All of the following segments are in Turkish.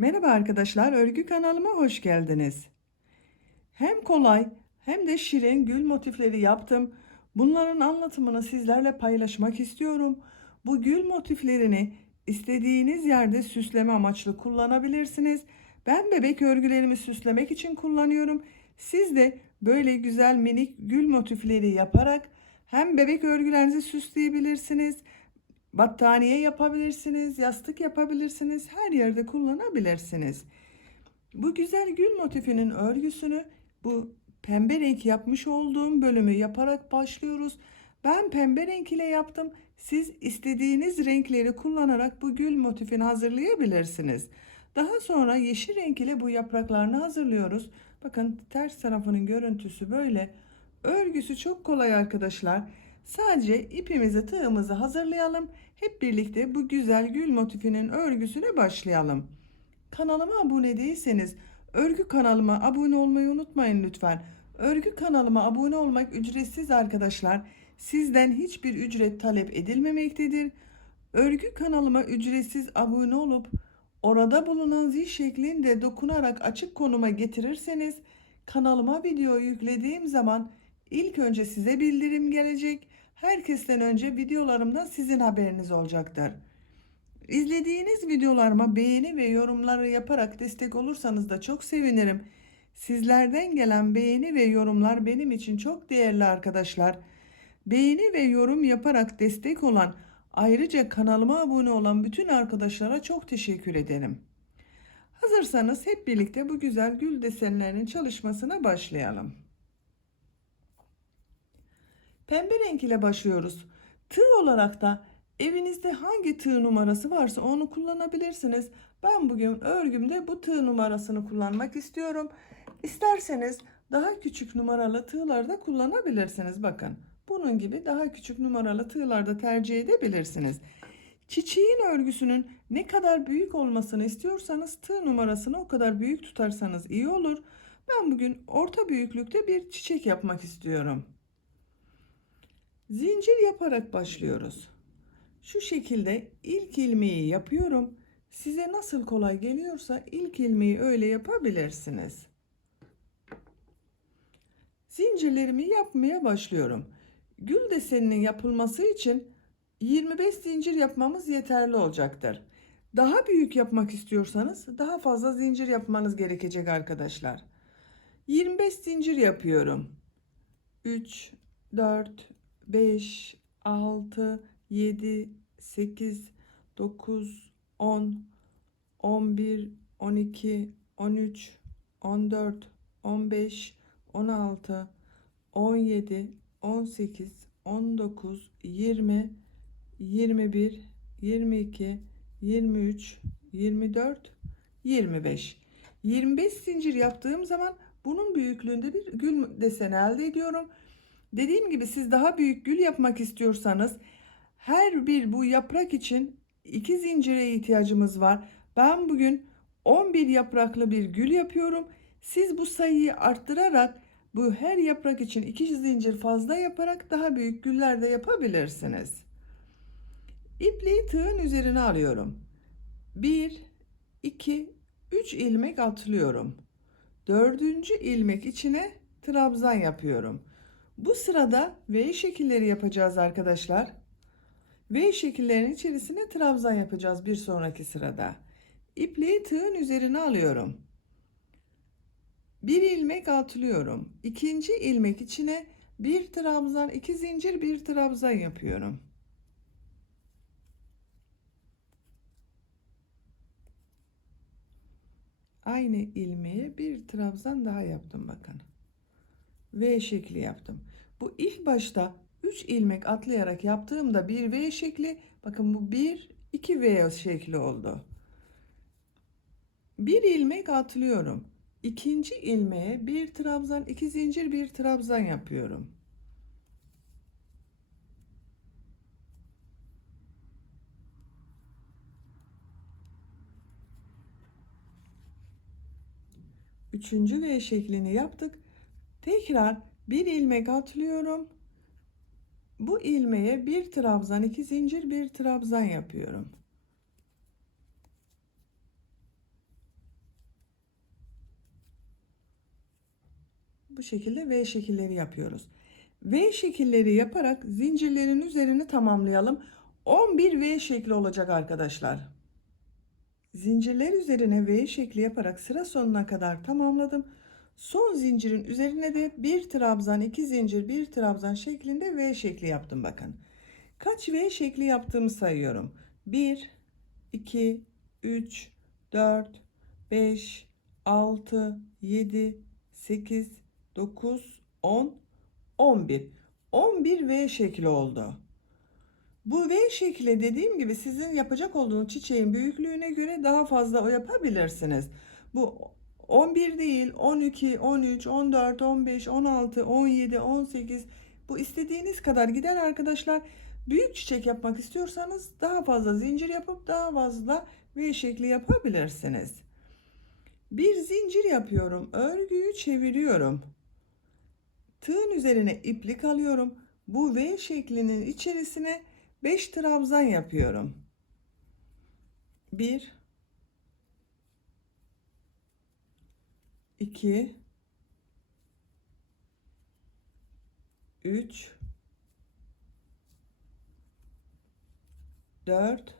Merhaba arkadaşlar, örgü kanalıma hoş geldiniz. Hem kolay hem de şirin gül motifleri yaptım. Bunların anlatımını sizlerle paylaşmak istiyorum. Bu gül motiflerini istediğiniz yerde süsleme amaçlı kullanabilirsiniz. Ben bebek örgülerimi süslemek için kullanıyorum. Siz de böyle güzel minik gül motifleri yaparak hem bebek örgülerinizi süsleyebilirsiniz Battaniye yapabilirsiniz, yastık yapabilirsiniz, her yerde kullanabilirsiniz. Bu güzel gül motifinin örgüsünü bu pembe renk yapmış olduğum bölümü yaparak başlıyoruz. Ben pembe renk ile yaptım. Siz istediğiniz renkleri kullanarak bu gül motifini hazırlayabilirsiniz. Daha sonra yeşil renk ile bu yapraklarını hazırlıyoruz. Bakın ters tarafının görüntüsü böyle. Örgüsü çok kolay arkadaşlar. Sadece ipimizi tığımızı hazırlayalım. Hep birlikte bu güzel gül motifinin örgüsüne başlayalım. Kanalıma abone değilseniz örgü kanalıma abone olmayı unutmayın lütfen. Örgü kanalıma abone olmak ücretsiz arkadaşlar. Sizden hiçbir ücret talep edilmemektedir. Örgü kanalıma ücretsiz abone olup orada bulunan zil şeklinde dokunarak açık konuma getirirseniz kanalıma video yüklediğim zaman ilk önce size bildirim gelecek. Herkesten önce videolarımdan sizin haberiniz olacaktır. İzlediğiniz videolarıma beğeni ve yorumları yaparak destek olursanız da çok sevinirim. Sizlerden gelen beğeni ve yorumlar benim için çok değerli arkadaşlar. Beğeni ve yorum yaparak destek olan, ayrıca kanalıma abone olan bütün arkadaşlara çok teşekkür ederim. Hazırsanız hep birlikte bu güzel gül desenlerinin çalışmasına başlayalım. Pembe renk ile başlıyoruz. Tığ olarak da evinizde hangi tığ numarası varsa onu kullanabilirsiniz. Ben bugün örgümde bu tığ numarasını kullanmak istiyorum. İsterseniz daha küçük numaralı tığlar da kullanabilirsiniz. Bakın bunun gibi daha küçük numaralı tığlar da tercih edebilirsiniz. Çiçeğin örgüsünün ne kadar büyük olmasını istiyorsanız tığ numarasını o kadar büyük tutarsanız iyi olur. Ben bugün orta büyüklükte bir çiçek yapmak istiyorum. Zincir yaparak başlıyoruz. Şu şekilde ilk ilmeği yapıyorum. Size nasıl kolay geliyorsa ilk ilmeği öyle yapabilirsiniz. Zincirlerimi yapmaya başlıyorum. Gül deseninin yapılması için 25 zincir yapmamız yeterli olacaktır. Daha büyük yapmak istiyorsanız daha fazla zincir yapmanız gerekecek arkadaşlar. 25 zincir yapıyorum. 3 4 5, 6, 7, 8, 9, 10, 11, 12, 13, 14, 15, 16, 17, 18, 19, 20, 21, 22, 23, 24, 25. 25 zincir yaptığım zaman bunun büyüklüğünde bir gül deseni elde ediyorum. Dediğim gibi siz daha büyük gül yapmak istiyorsanız her bir bu yaprak için iki zincire ihtiyacımız var. Ben bugün 11 yapraklı bir gül yapıyorum. Siz bu sayıyı arttırarak bu her yaprak için iki zincir fazla yaparak daha büyük güller de yapabilirsiniz. İpliği tığın üzerine alıyorum. 1, 2, 3 ilmek atlıyorum. Dördüncü ilmek içine trabzan yapıyorum. Bu sırada V şekilleri yapacağız arkadaşlar. V şekillerinin içerisine trabzan yapacağız bir sonraki sırada. İpliği tığın üzerine alıyorum. Bir ilmek atlıyorum. İkinci ilmek içine bir trabzan, iki zincir, bir trabzan yapıyorum. Aynı ilmeğe bir trabzan daha yaptım bakın. V şekli yaptım. Bu ilk başta 3 ilmek atlayarak yaptığımda bir V şekli bakın bu bir 2 V şekli oldu. Bir ilmek atlıyorum. İkinci ilmeğe bir trabzan, iki zincir, bir trabzan yapıyorum. Üçüncü V şeklini yaptık. Tekrar bir ilmek atlıyorum. Bu ilmeğe bir trabzan, iki zincir, bir trabzan yapıyorum. Bu şekilde V şekilleri yapıyoruz. V şekilleri yaparak zincirlerin üzerini tamamlayalım. 11 V şekli olacak arkadaşlar. Zincirler üzerine V şekli yaparak sıra sonuna kadar tamamladım. Son zincirin üzerine de bir trabzan, iki zincir, bir trabzan şeklinde V şekli yaptım bakın. Kaç V şekli yaptığımı sayıyorum. 1, 2, 3, 4, 5, 6, 7, 8, 9, 10, 11. 11 V şekli oldu. Bu V şekli dediğim gibi sizin yapacak olduğunuz çiçeğin büyüklüğüne göre daha fazla yapabilirsiniz. Bu 11 değil, 12, 13, 14, 15, 16, 17, 18 bu istediğiniz kadar gider arkadaşlar. Büyük çiçek yapmak istiyorsanız daha fazla zincir yapıp daha fazla V şekli yapabilirsiniz. Bir zincir yapıyorum. Örgüyü çeviriyorum. Tığın üzerine iplik alıyorum. Bu V şeklinin içerisine 5 trabzan yapıyorum. 1 2 3 4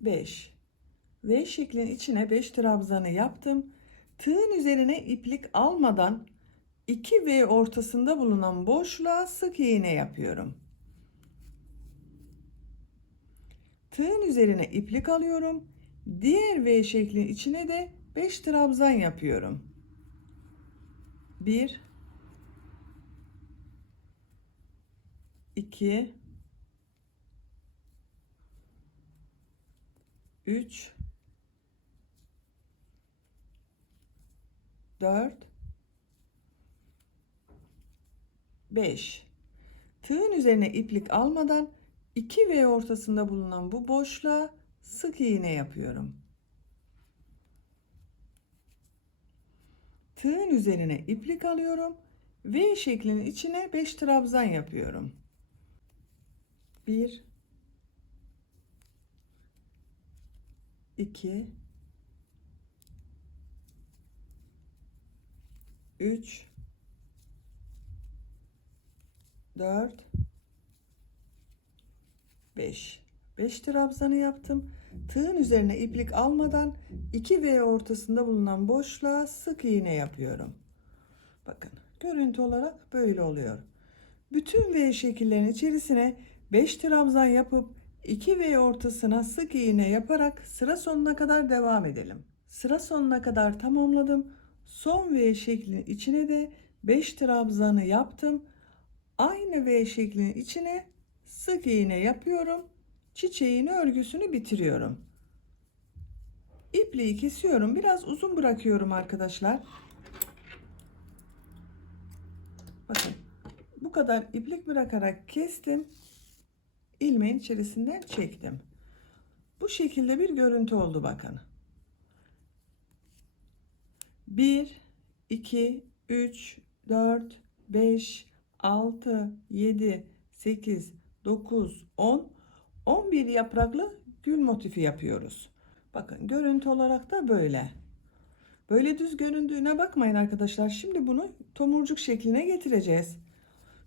5 V şeklin içine 5 trabzanı yaptım. Tığın üzerine iplik almadan 2 V ortasında bulunan boşluğa sık iğne yapıyorum. Tığın üzerine iplik alıyorum. Diğer V şeklin içine de 5 trabzan yapıyorum. 1 2 3 4 5 Tığın üzerine iplik almadan 2 V ortasında bulunan bu boşluğa sık iğne yapıyorum. Tığın üzerine iplik alıyorum. V şeklinin içine 5 trabzan yapıyorum. 1 2 3 4 5 5 trabzanı yaptım. Tığın üzerine iplik almadan 2 V ortasında bulunan boşluğa sık iğne yapıyorum. Bakın görüntü olarak böyle oluyor. Bütün V şekillerin içerisine 5 trabzan yapıp 2 V ortasına sık iğne yaparak sıra sonuna kadar devam edelim. Sıra sonuna kadar tamamladım. Son V şeklinin içine de 5 trabzanı yaptım. Aynı V şeklinin içine sık iğne yapıyorum. Çiçeğin örgüsünü bitiriyorum. İpliği kesiyorum. Biraz uzun bırakıyorum arkadaşlar. Bakın bu kadar iplik bırakarak kestim. ilmeğin içerisinden çektim. Bu şekilde bir görüntü oldu bakın. 1 2 3 4 5 6 7 8 9 10 11 yapraklı gül motifi yapıyoruz. Bakın görüntü olarak da böyle. Böyle düz göründüğüne bakmayın arkadaşlar. Şimdi bunu tomurcuk şekline getireceğiz.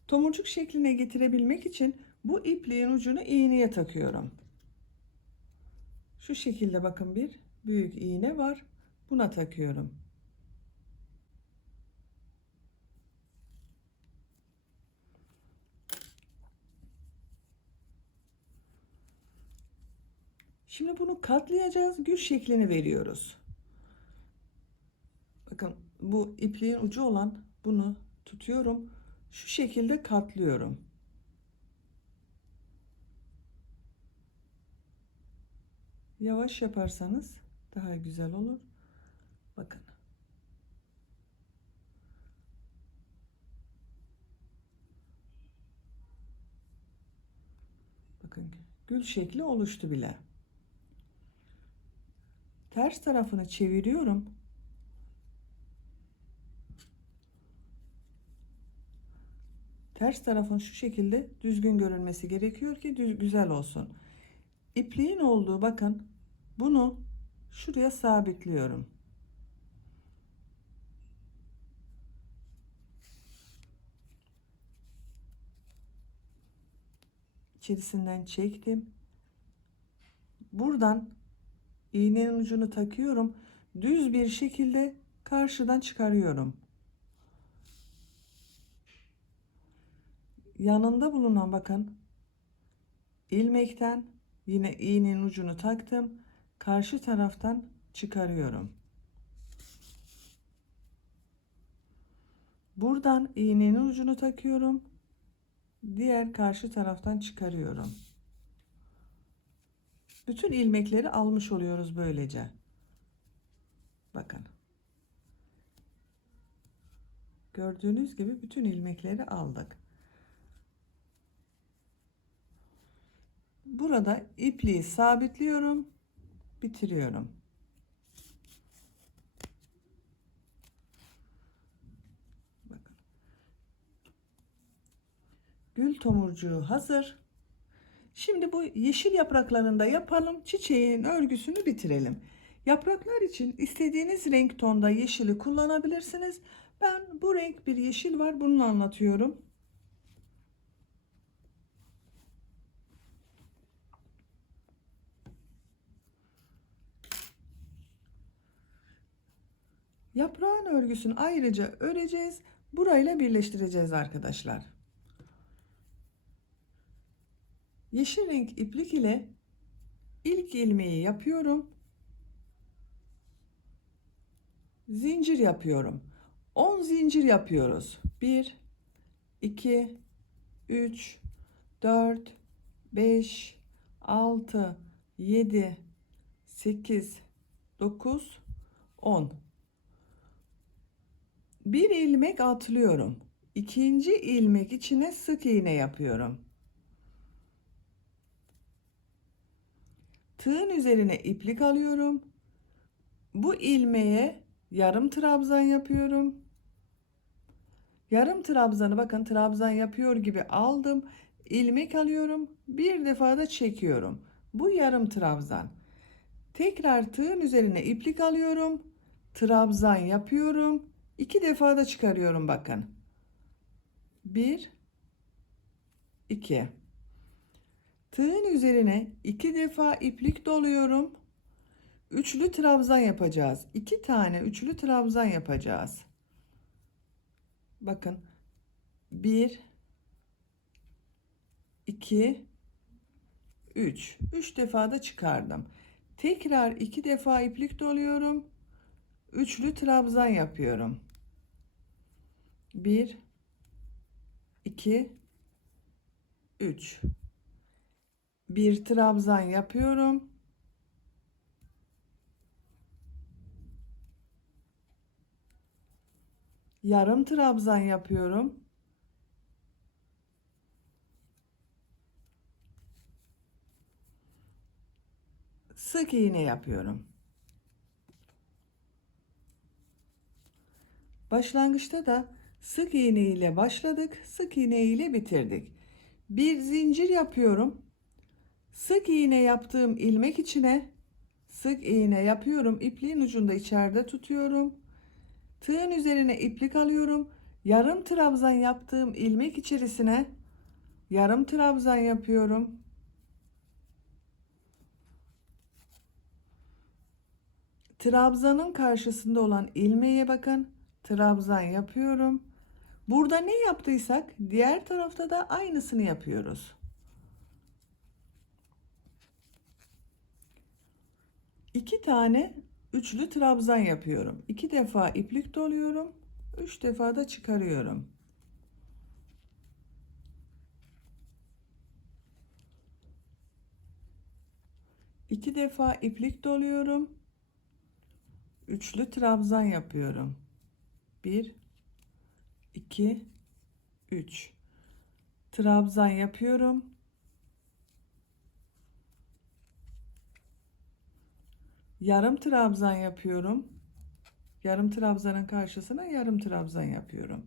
Tomurcuk şekline getirebilmek için bu ipliğin ucunu iğneye takıyorum. Şu şekilde bakın bir büyük iğne var. Buna takıyorum. Şimdi bunu katlayacağız. Gül şeklini veriyoruz. Bakın bu ipliğin ucu olan bunu tutuyorum. Şu şekilde katlıyorum. Yavaş yaparsanız daha güzel olur. Bakın. Bakın gül şekli oluştu bile ters tarafını çeviriyorum. Ters tarafın şu şekilde düzgün görünmesi gerekiyor ki düz, güzel olsun. İpliğin olduğu bakın bunu şuraya sabitliyorum. içerisinden çektim. Buradan iğnenin ucunu takıyorum. Düz bir şekilde karşıdan çıkarıyorum. Yanında bulunan bakın ilmekten yine iğnenin ucunu taktım. Karşı taraftan çıkarıyorum. Buradan iğnenin ucunu takıyorum. Diğer karşı taraftan çıkarıyorum. Bütün ilmekleri almış oluyoruz böylece. Bakın. Gördüğünüz gibi bütün ilmekleri aldık. Burada ipliği sabitliyorum, bitiriyorum. Bakın. Gül tomurcuğu hazır. Şimdi bu yeşil yapraklarını da yapalım. Çiçeğin örgüsünü bitirelim. Yapraklar için istediğiniz renk tonda yeşili kullanabilirsiniz. Ben bu renk bir yeşil var. Bunu anlatıyorum. Yaprağın örgüsünü ayrıca öreceğiz. Burayla birleştireceğiz arkadaşlar. Yeşil renk iplik ile ilk ilmeği yapıyorum. Zincir yapıyorum. 10 zincir yapıyoruz. 1 2 3 4 5 6 7 8 9 10 bir ilmek atlıyorum. İkinci ilmek içine sık iğne yapıyorum. Tığın üzerine iplik alıyorum. Bu ilmeğe yarım trabzan yapıyorum. Yarım trabzanı bakın trabzan yapıyor gibi aldım. ilmek alıyorum. Bir defa da çekiyorum. Bu yarım trabzan. Tekrar tığın üzerine iplik alıyorum. Trabzan yapıyorum. İki defa da çıkarıyorum bakın. Bir, iki. Tığın üzerine iki defa iplik doluyorum. Üçlü trabzan yapacağız. İki tane üçlü trabzan yapacağız. Bakın. Bir, iki, üç. Üç defa da çıkardım. Tekrar iki defa iplik doluyorum. Üçlü trabzan yapıyorum. 1 2 3 bir trabzan yapıyorum. Yarım trabzan yapıyorum. Sık iğne yapıyorum. Başlangıçta da sık iğne ile başladık, sık iğne ile bitirdik. Bir zincir yapıyorum. Sık iğne yaptığım ilmek içine sık iğne yapıyorum. İpliğin ucunda içeride tutuyorum. Tığın üzerine iplik alıyorum. Yarım trabzan yaptığım ilmek içerisine yarım trabzan yapıyorum. Trabzanın karşısında olan ilmeğe bakın trabzan yapıyorum. Burada ne yaptıysak diğer tarafta da aynısını yapıyoruz. İki tane üçlü trabzan yapıyorum. İki defa iplik doluyorum. Üç defa da çıkarıyorum. İki defa iplik doluyorum. Üçlü trabzan yapıyorum. 1 2 3 trabzan yapıyorum. Yarım trabzan yapıyorum. Yarım trabzanın karşısına yarım trabzan yapıyorum.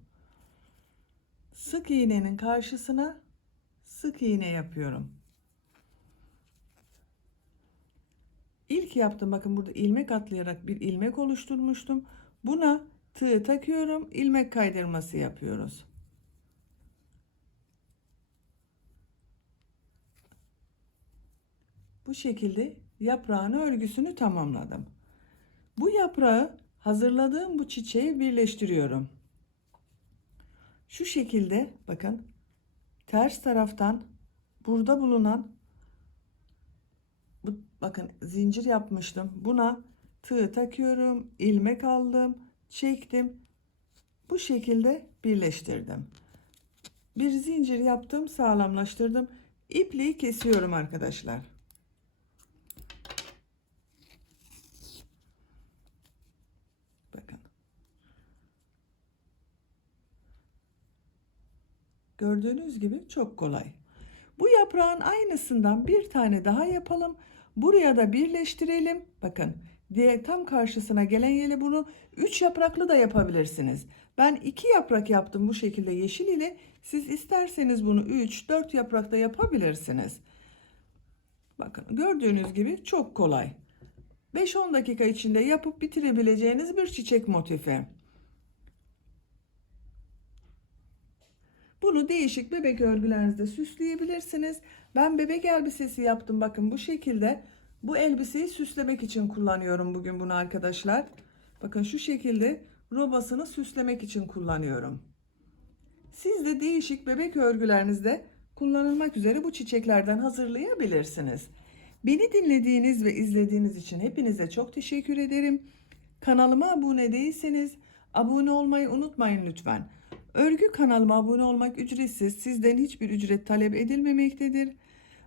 Sık iğnenin karşısına sık iğne yapıyorum. İlk yaptım bakın burada ilmek atlayarak bir ilmek oluşturmuştum. Buna Tığ takıyorum. ilmek kaydırması yapıyoruz. bu şekilde yaprağın örgüsünü tamamladım. Bu yaprağı hazırladığım bu çiçeği birleştiriyorum. Şu şekilde bakın ters taraftan burada bulunan bu bakın zincir yapmıştım. Buna tığ takıyorum, ilmek aldım, çektim. Bu şekilde birleştirdim. Bir zincir yaptım, sağlamlaştırdım. İpliği kesiyorum arkadaşlar. Bakın. Gördüğünüz gibi çok kolay. Bu yaprağın aynısından bir tane daha yapalım. Buraya da birleştirelim. Bakın diye tam karşısına gelen yere bunu 3 yapraklı da yapabilirsiniz. Ben 2 yaprak yaptım bu şekilde yeşil ile. Siz isterseniz bunu 3 4 yaprakta yapabilirsiniz. Bakın gördüğünüz gibi çok kolay. 5-10 dakika içinde yapıp bitirebileceğiniz bir çiçek motifi. Bunu değişik bebek örgülerinizde süsleyebilirsiniz. Ben bebek elbisesi yaptım. Bakın bu şekilde. Bu elbiseyi süslemek için kullanıyorum bugün bunu arkadaşlar. Bakın şu şekilde robasını süslemek için kullanıyorum. Siz de değişik bebek örgülerinizde kullanılmak üzere bu çiçeklerden hazırlayabilirsiniz. Beni dinlediğiniz ve izlediğiniz için hepinize çok teşekkür ederim. Kanalıma abone değilseniz abone olmayı unutmayın lütfen. Örgü kanalıma abone olmak ücretsiz. Sizden hiçbir ücret talep edilmemektedir.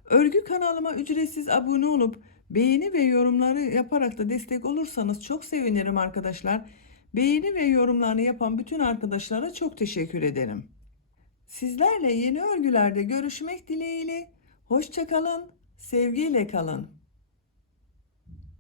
Örgü kanalıma ücretsiz abone olup beğeni ve yorumları yaparak da destek olursanız çok sevinirim arkadaşlar. Beğeni ve yorumlarını yapan bütün arkadaşlara çok teşekkür ederim. Sizlerle yeni örgülerde görüşmek dileğiyle. Hoşçakalın, sevgiyle kalın.